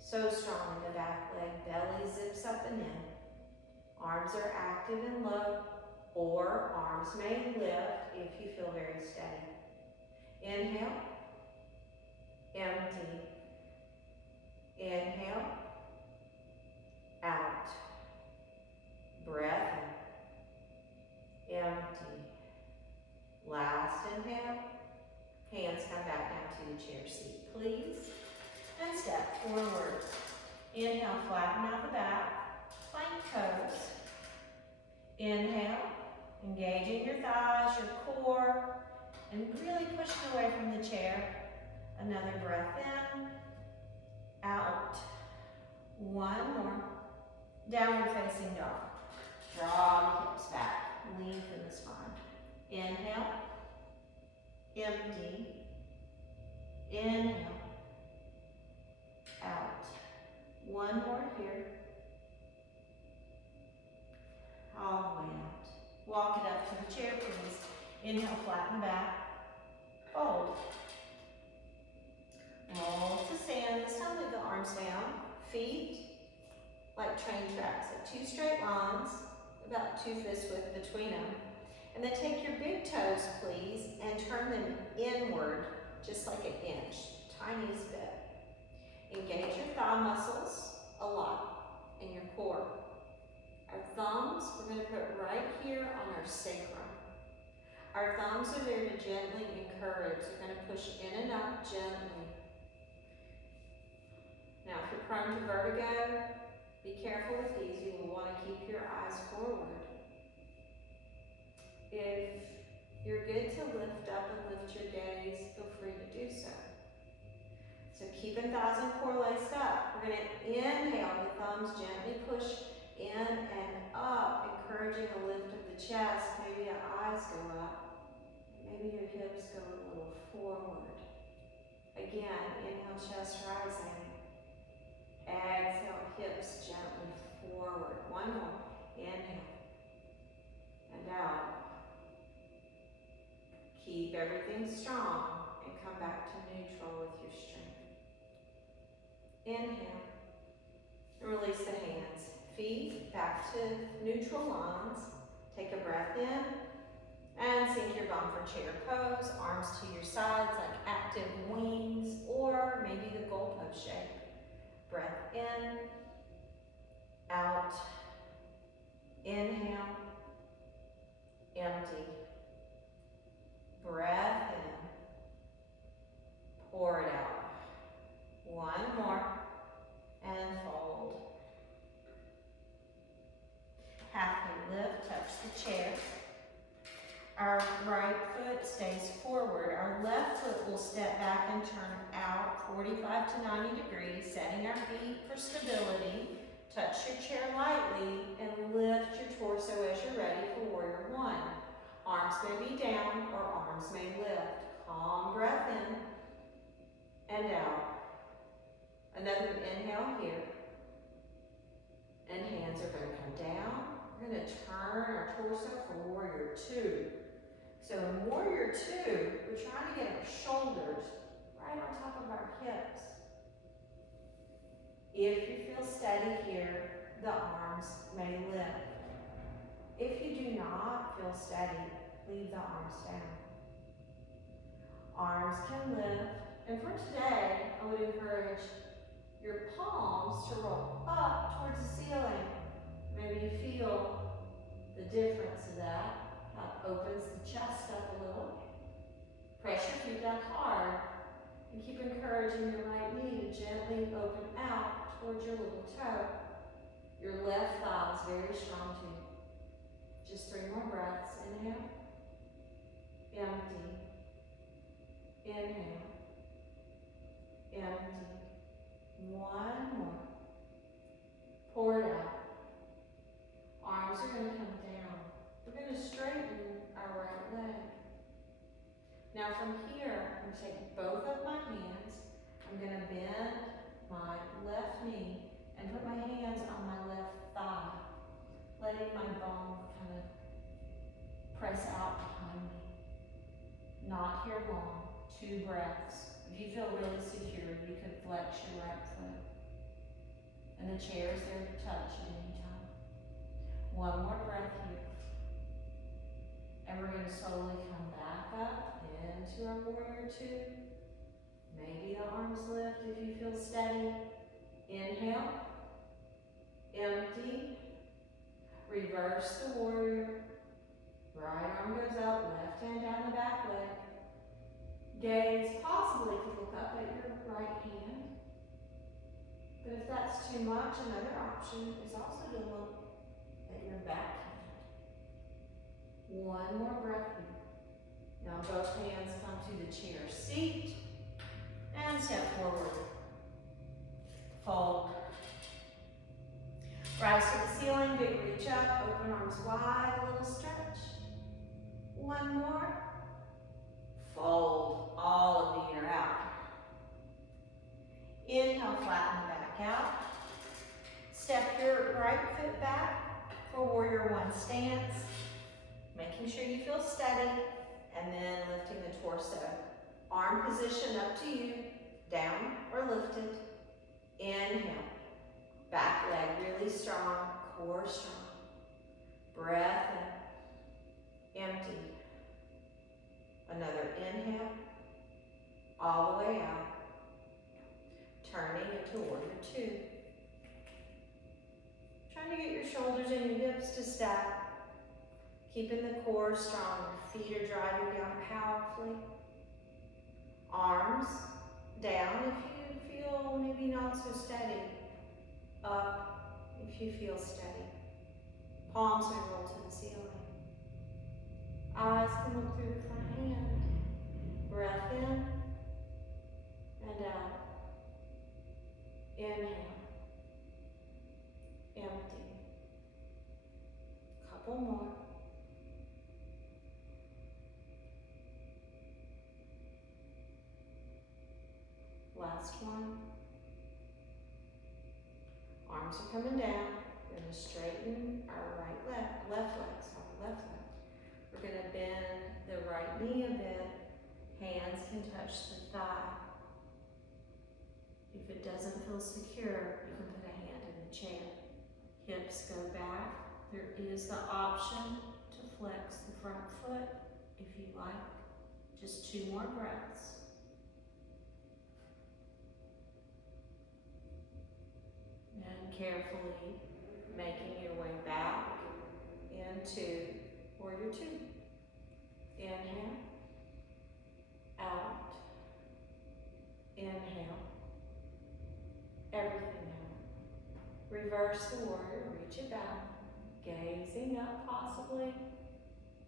So strong in the back leg. Belly zips up and in. Arms are active and low, or arms may lift if you feel very steady. Inhale, empty. Inhale, out. Breath in, empty. Last inhale. Hands come back down to the chair seat, please. And step forward. Inhale, flatten out the back. Plank toes. Inhale, engaging your thighs, your core, and really pushing away from the chair. Another breath in, out. 1 more. Downward facing dog. Draw the hips back, lengthen the spine. Inhale, empty. Inhale, out. 1 more here. All the way out. Walk it up to the chair, please. Inhale, flatten back. Fold. Roll to stand. This time leave the arms down. Feet like train tracks at 2 straight lines, about 2 fist width between them. And then take your big toes, please, and turn them inward, just like an inch, tiniest bit. Engage your thigh muscles a lot in your core. Our thumbs, we're going to put right here on our sacrum. Our thumbs are there to gently encourage. We're going to push in and up gently. Now, if you're prone to vertigo, be careful with these. You will want to keep your eyes forward. If you're good to lift up and lift your gaze, feel free to do so. So keeping thighs and core laced up. We're going to inhale, the thumbs gently push in and up, encouraging a lift of the chest. Maybe your eyes go up. Maybe your hips go a little forward. Again, inhale, chest rising. Exhale, hips gently forward. 1 more. Inhale. And out. Keep everything strong and come back to neutral with your strength. Inhale. And release the hands. Feet back to neutral lines. Take a breath in and sink your bum for chair pose. Arms to your sides like active wings or maybe the goalpost shape. Breath in, out, inhale, empty. Breath in, pour it out. 1 more, and fold. Halfway lift, touch the chair. Our right foot stays forward. Our left foot will step back and turn out 45 to 90 degrees, setting our feet for stability. Touch your chair lightly and lift your torso as you're ready for warrior 1. Arms may be down or arms may lift. Calm breath in and out. Another inhale here. And hands are going to come down. We're going to turn our torso for warrior 2. So in warrior 2, we're trying to get our shoulders right on top of our hips. If you feel steady here, the arms may lift. If you do not feel steady, leave the arms down. Arms can lift, And for today, I would encourage your palms to roll up towards the ceiling. Maybe you feel the difference of that. How it opens the chest up a little. Press your feet down hard and keep encouraging your right knee to gently open out towards your little toe. Your left thigh is very strong too. Just 3 more breaths. Inhale. Empty. Inhale. Empty. 1 more. Pour it out. Arms are going to come down. We're going to straighten our right leg. Now from here, I'm going to take both of my hands. I'm going to bend my left knee and put my hands on my left thigh, letting my bone kind of press out behind me. Not here long. 2 breaths. If you feel really secure, you could flex your right foot. And the chair is there to touch at any time. 1 more breath here. And we're going to slowly come back up into our warrior 2. Maybe the arms lift if you feel steady. Inhale. Empty. Reverse the warrior. Right arm goes up, left hand down the back leg. Gaze possibly to look up at your right hand. But if that's too much, another option is also to look at your back hand. 1 more breath here. Now both hands come to the chair seat and step forward. Fold. Rise to the ceiling, big reach up, open arms wide, a little stretch. 1 more. Fold all of the air out. Inhale, flatten the back out. Step your right foot back for warrior 1 stance. Making sure you feel steady, and then lifting the torso. Arm position up to you, down or lifted. Inhale. Back leg really strong, core strong. Breath in. Empty. Another inhale. All the way out. Turning into warrior 2. Trying to get your shoulders and your hips to stack. Keeping the core strong. Your feet are driving down powerfully. Arms down if you feel maybe not so steady. Up if you feel steady. Palms may roll to the ceiling. Eyes can look through the front hand. Breath in and out. Inhale. Empty. Couple more. Last one. Arms are coming down. We're going to straighten our left leg. We're going to bend the right knee a bit. Hands can touch the thigh. If it doesn't feel secure, you can put a hand in the chair. Hips go back. There is the option to flex the front foot if you like. Just 2 more breaths. And carefully making your way back into warrior 2. Inhale. Out. Inhale. Everything out. Reverse the warrior, reach it back. Gazing up possibly,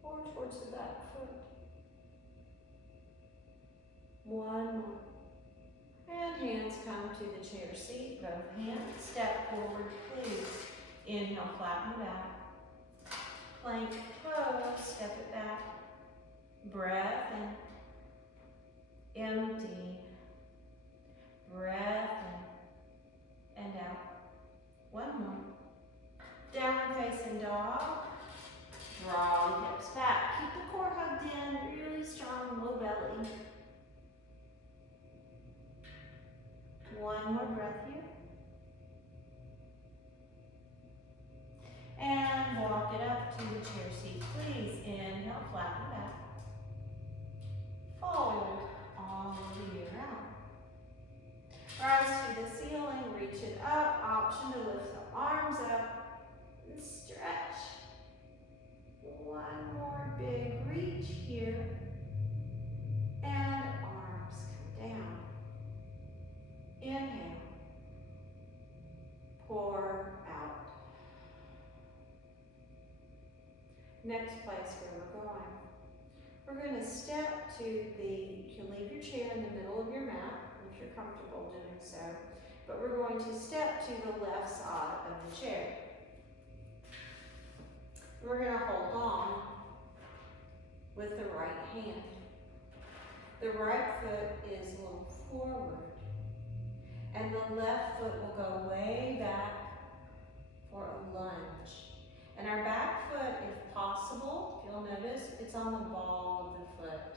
or towards the back foot. 1 more. And hands come to the chair seat, both hands. Step forward, please. Inhale, flatten the back. Plank pose, step it back. Breath in. Empty. Breath in. And out. 1 more. Downward facing dog. Draw the hips back. Keep the core hugged in, really strong, low belly. 1 more breath here. And walk it up to the chair seat, please. Inhale, flatten back. Fold all the way around. Rise to the ceiling, reach it up, option to lift the arms up and stretch. One more big reach here. And arms come down. Inhale. Pour out. Next place where we're going. We're going to step to you can leave your chair in the middle of your mat if you're comfortable doing so, but we're going to step to the left side of the chair. We're going to hold on with the right hand. The right foot is a little forward, and the left foot will go way back for a lunge. And our back foot, if possible, if you'll notice, it's on the ball of the foot,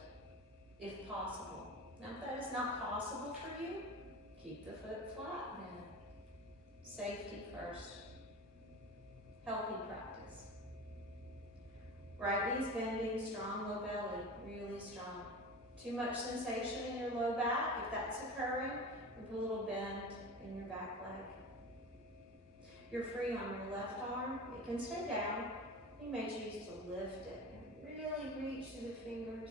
if possible. Now, if that is not possible for you, keep the foot flat then. Safety first. Healthy practice. Right knee's bending, strong low belly, really strong. Too much sensation in your low back, if that's occurring, with a little bend in your back leg. You're free on your left arm. It can stay down. You may choose to lift it and really reach through the fingers.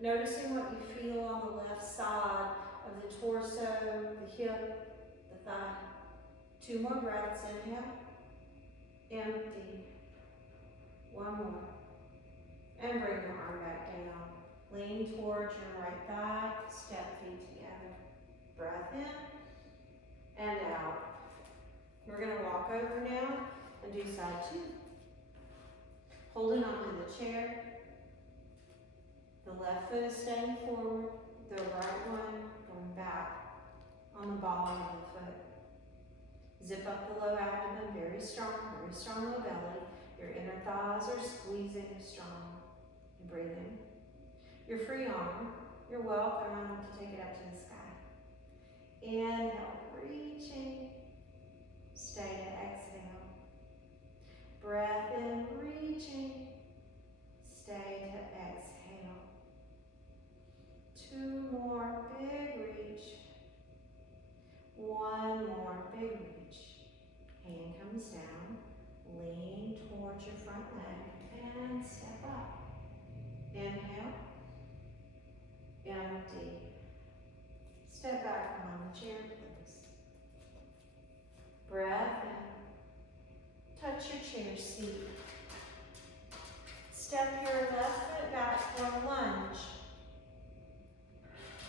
Noticing what you feel on the left side of the torso, the hip, the thigh. 2 more breaths. Inhale. Empty. 1 more. And bring your arm back down. Lean towards your right thigh. Step feet together. Breath in and out. We're going to walk over now and do side 2. Holding onto the chair. The left foot is staying forward. The right one going back on the bottom of the foot. Zip up the low abdomen, very strong low belly. Your inner thighs are squeezing strong. And breathe in. Your free arm, you're welcome to take it up to the sky. Inhale, reaching. Stay to exhale. Breath in, reaching. Stay to exhale. 2 more, big reach. 1 more, big reach. Hand comes down. Lean towards your front leg and step up. Inhale. Empty. Step back from on the chair, please. Breath in. Touch your chair seat. Step your left foot back for a lunge.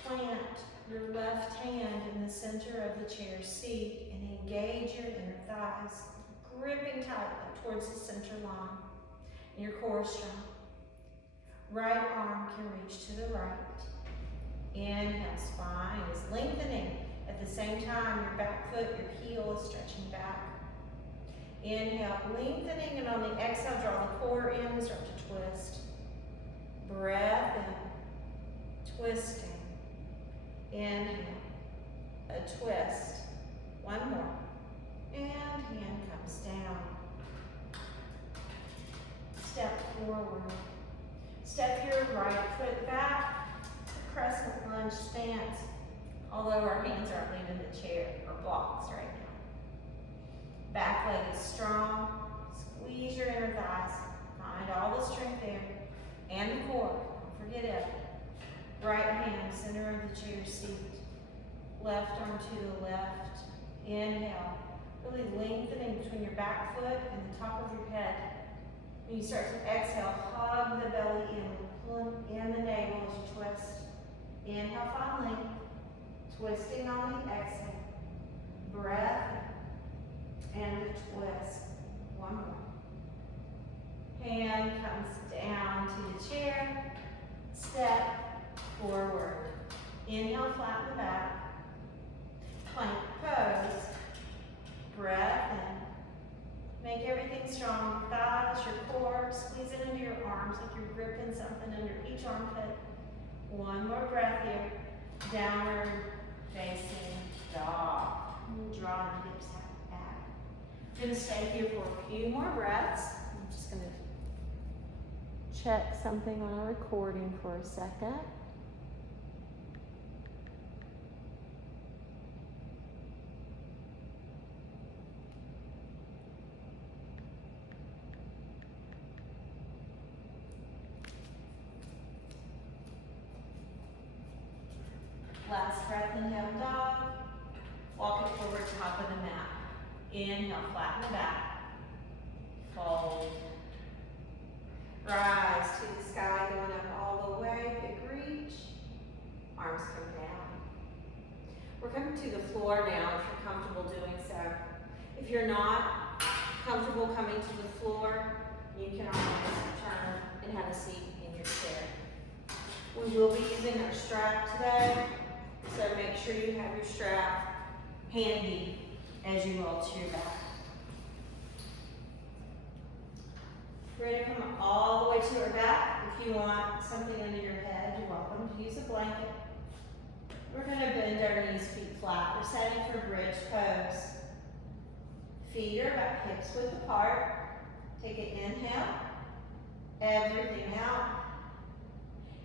Plant your left hand in the center of the chair seat and engage your inner thighs, gripping tight up towards the center line. And your core is strong. Right arm can reach to the right. Inhale, spine is lengthening. At the same time, your back foot, your heel is stretching back. Inhale, lengthening, and on the exhale, draw the core in and start to twist. Breath in, twisting. Inhale, a twist. 1 more. And hand comes down. Step forward. Step your right foot back, crescent lunge stance. Although our hands aren't leaving the chair or blocks right now. Back leg is strong. Squeeze your inner thighs. Find all the strength there. And the core. Don't forget it. Right hand, center of the chair seat. Left arm to the left. Inhale. Really lengthening between your back foot and the top of your head. When you start to exhale, hug the belly in. Pull in the navel as you twist. Inhale, find length. Twisting on the exhale. Breath and a twist. 1 more. Hand comes down to the chair. Step forward. Inhale, flatten the back. Plank pose. Breath in. Make everything strong. Thighs, your core. Squeeze it into your arms like you're gripping something under each armpit. 1 more breath here. Downward facing dog. Draw the hips back. I'm going to stay here for a few more breaths. I'm just going to check something on our recording for a second. last breath in down dog. Walk it forward, top of the mat. Inhale, flatten the back. Fold. Rise to the sky, going up all the way. Big reach. Arms come down. We're coming to the floor now if you're comfortable doing so. If you're not comfortable coming to the floor, you can always turn and have a seat in your chair. We will be using our strap today, so make sure you have your strap handy as you roll to your back. We're going to come all the way to our back. If you want something under your head, you're welcome to use a blanket. We're going to bend our knees, feet flat. We're setting for bridge pose. Feet are about hips width apart. Take an inhale, everything out,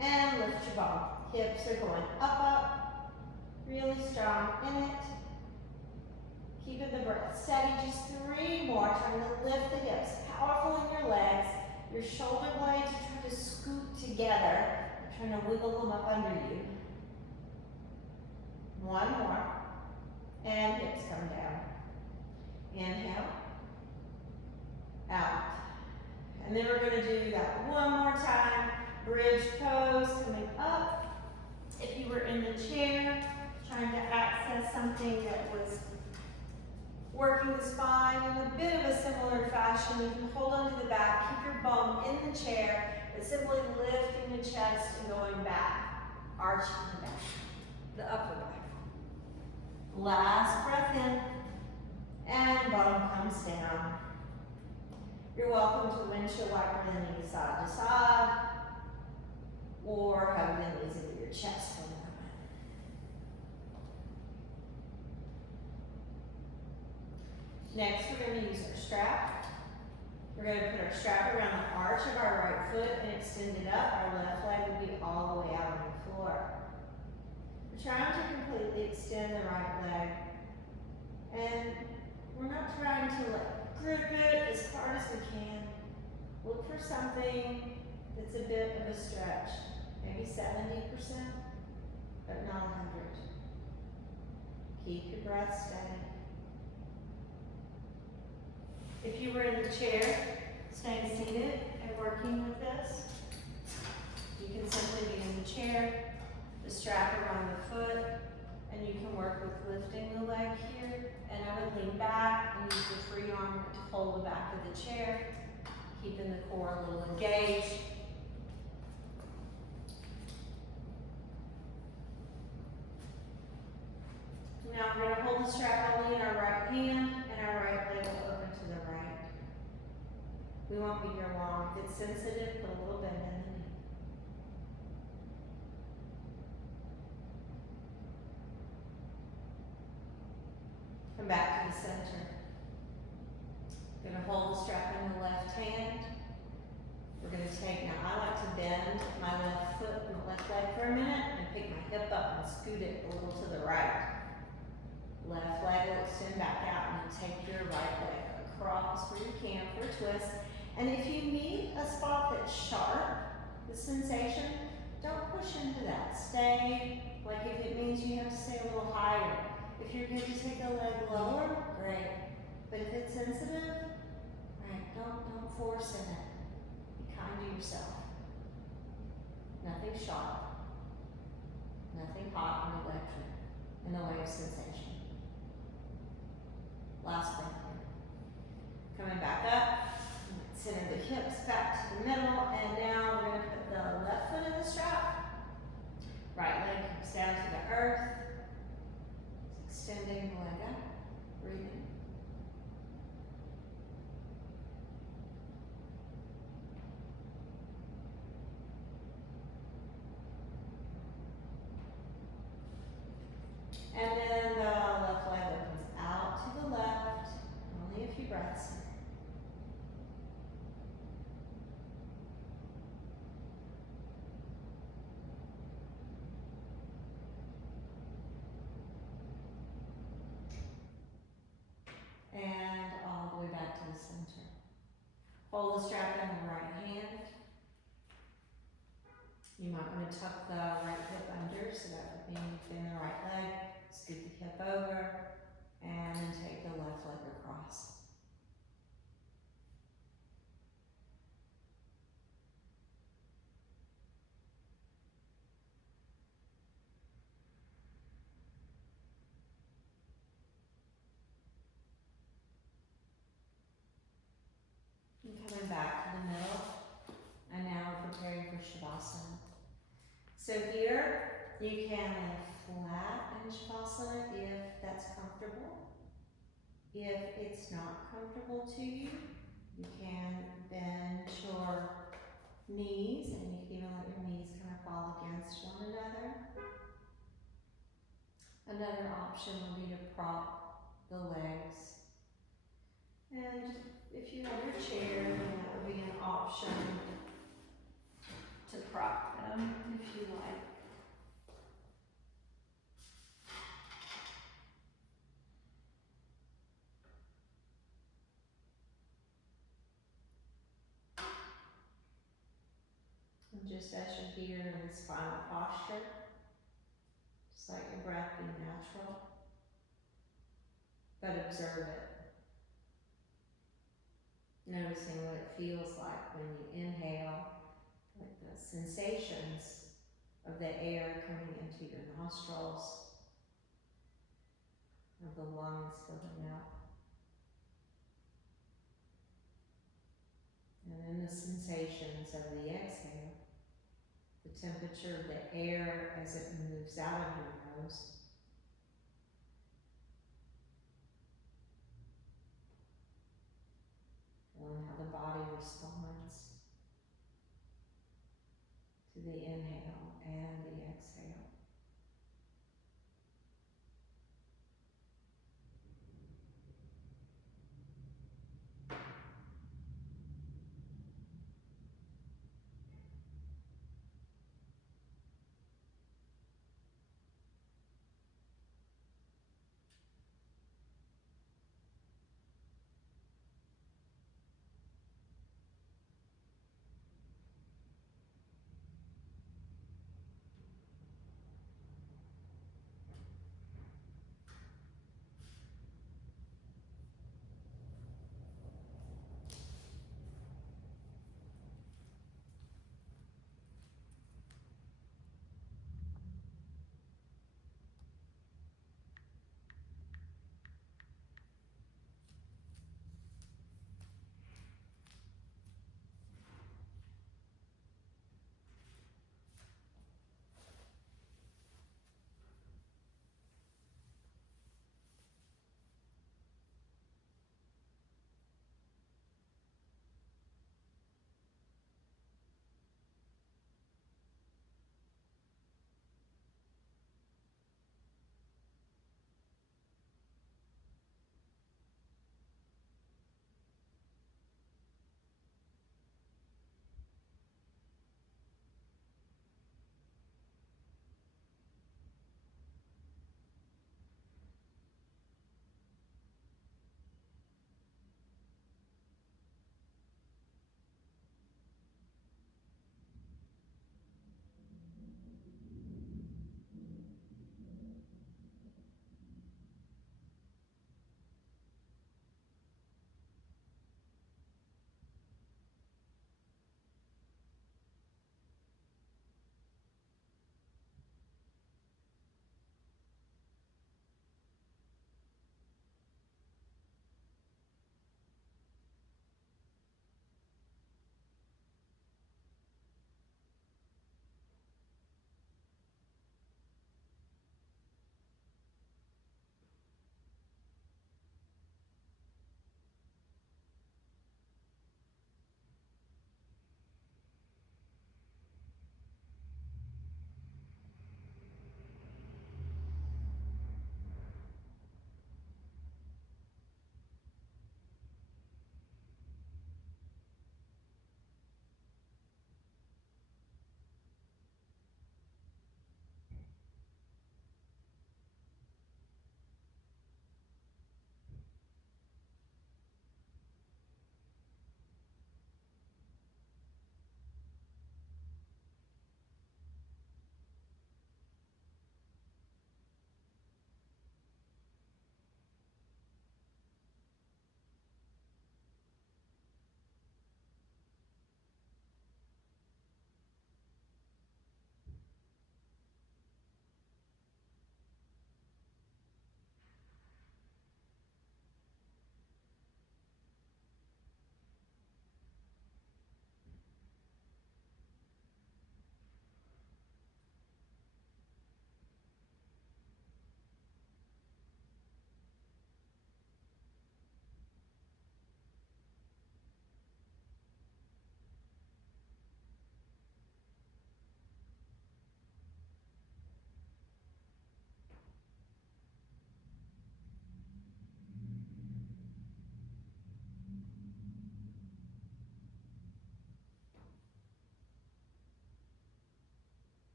and lift your bum. Hips are going up, up, really strong in it. Keeping the breath steady, just 3 more. Trying to lift the hips, powerful in your legs. Your shoulder blades are trying to scoot together. You're trying to wiggle them up under you. 1 more, and hips come down. Inhale, out. And then we're going to do that 1 more time. Bridge pose, coming up. If you were in the chair, trying to access something that was working the spine in a bit of a similar fashion, you can hold onto the back, keep your bum in the chair, but simply lifting the chest and going back, arching the back, the upper back. Last breath in, and bottom comes down. You're welcome to windshield wiper the knees side to side, or hug the knees into your chest for a moment. Next, we're going to use our strap. We're going to put our strap around the arch of our right foot and extend it up. Our left leg will be all the way out on the floor. We're trying to completely extend the right leg. And we're not trying to grip it as hard as we can. Look for something that's a bit of a stretch. Maybe 70%, but not 100. Keep your breath steady. If you were in the chair, staying seated and working with this, you can simply be in the chair, the strap around the foot, and you can work with lifting the leg here. And I would lean back and use the free arm to hold the back of the chair, keeping the core a little engaged. Now we're going to hold the strap only in our right hand, and our right leg will open to the right. We won't be here long. If it's sensitive, put a little bend in the knee. Come back to the center. We're going to hold the strap in the left hand. We're going to take, now I like to bend my left foot and the left leg for a minute and pick my hip up and scoot it a little to the right. Left leg will extend back out and you take your right leg across where you can for a twist. And if you meet a spot that's sharp, the sensation, don't push into that. Stay, like if it means you have to stay a little higher. If you're good to take a leg lower, great. But if it's sensitive, right, don't force in it. Be kind to yourself. Nothing sharp, nothing hot or electric in the way of sensation. Last breath here. Coming back up, center the hips back to the middle, and now we're going to put the left foot in the strap. Right leg comes down to the earth. Extending the leg up, breathing. And then the left leg opens out to the left, only a few breaths. And all the way back to the center. Hold the strap in the right hand. You might want to tuck the right hip under posture, so that would mean bend the right leg, scoot the hip over, and then take the left leg across. And coming back to the middle, and now we're preparing for Shavasana. So here, you can lay flat in Shavasana if that's comfortable. If it's not comfortable to you, you can bend your knees, and you can even let your knees kind of fall against one another. Another option would be to prop the legs. And if you have your chair, then that would be an option to prop them if you like. And just as you're here in this final posture, just let your breath be natural, but observe it. Noticing what it feels like when you inhale, like the sensations of the air coming into your nostrils, of the lungs filling out. And then the sensations of the exhale, the temperature of the air as it moves out of your nose. Feeling how the body responds to the inhale and the exhale.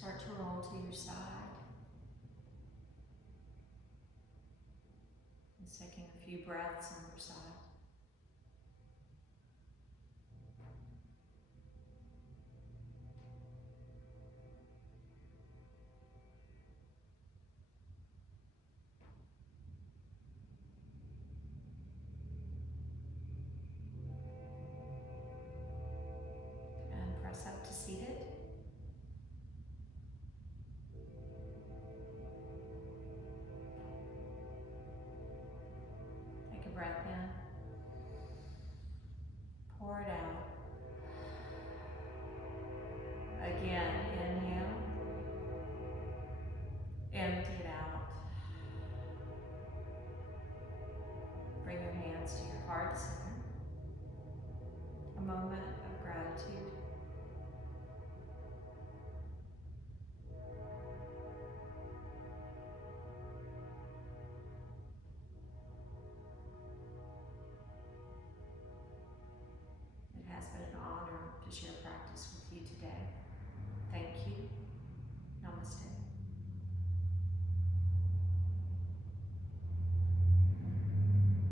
Start to roll to your side. Just taking a few breaths on your side. And press up to seated. Take a breath in. Pour it out. Again, inhale. Empty it out. Bring your hands to your heart center. A moment of gratitude. It has been an honor to share practice with you today.